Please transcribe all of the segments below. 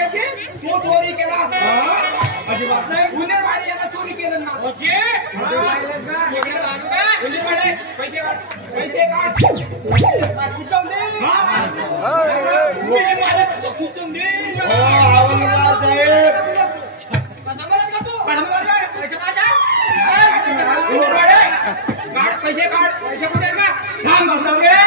त्याची तो चोरी केला अजिबात नाही गुन्हेगारी याला चोरी केलं ना पैसे सुचवून दे सुचवून दे हवालदार साहेब पैसे काढ पैसे कुठे का थांब रे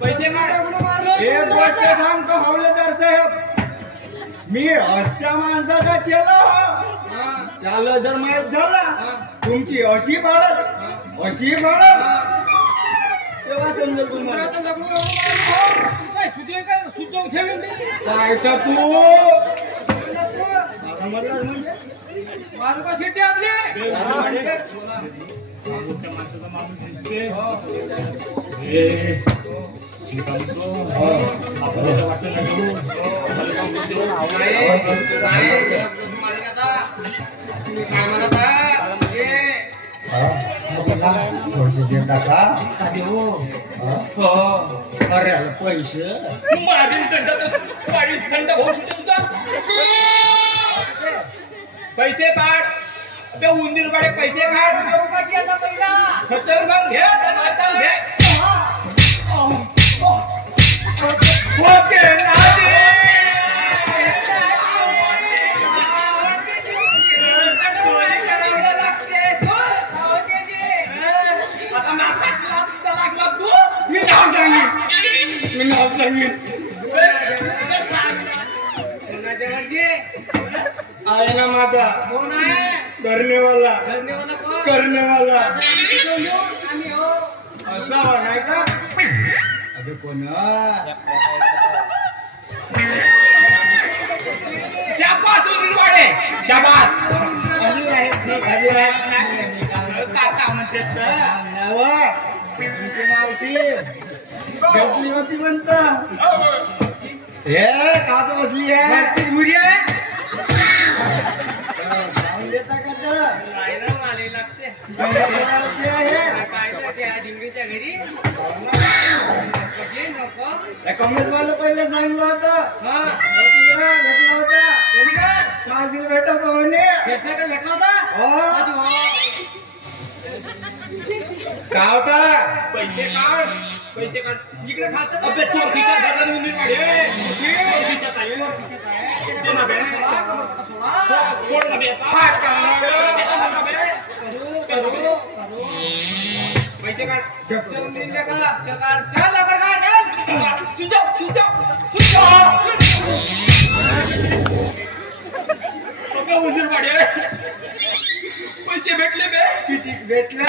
पैसे मारलं एक गोष्ट सांगतो हवालदार साहेब मी अशा माणसाचा चेला त्याला जर माहित झाला तुमची अशी भाडत तेव्हा समजेल तुम्हाला सुचवून ठेवून दे काय तर तू मारू का शेट्टी आपली थोडसे देता का देऊ अरे पैसे पैसे काढ त्या उंदीर पाडे पैसे काढ पहिला खतर मग घे मी नाव सांगेन आहे ना माझा कोण आहे करनेवाला करनेवाला आम्ही हो असा नाही का अरे कोण शाबास उंदीरवाडे शाबास काका म्हणतात तुमची मावशी घेतली होती म्हणत हे का तर बसली आहे देता का डिंगरीच्या घरी कमेंट वाला पहिले सांगितलं होतं घेतला होता माझी भेटत म्हणे भेटला होता का होता पैसे काढ इकडे खायचं चोरकीच्या घरात उंदीर पैसे काढ उंदीर पाडे पैसे भेटले बे किती भेटले